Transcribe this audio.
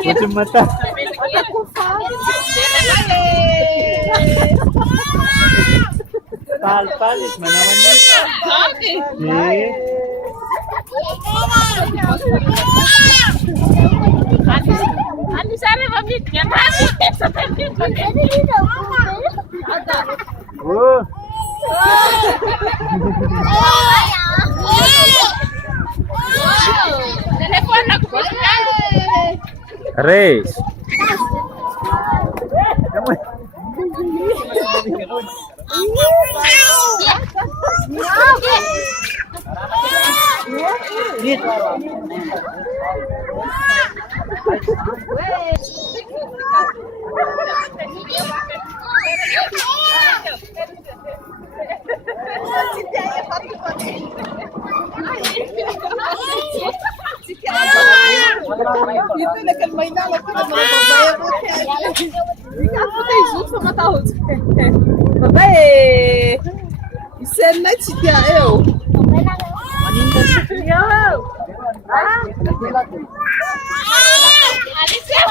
Macam mata. Palis mana mana. Andi sana mabit yang mati. Oh. Telepon aku. Race. Itu naquele mainan aqui na mamãe, ficar tudo junto para matar outro. Papai, isso é netinha, eu. Aliciah,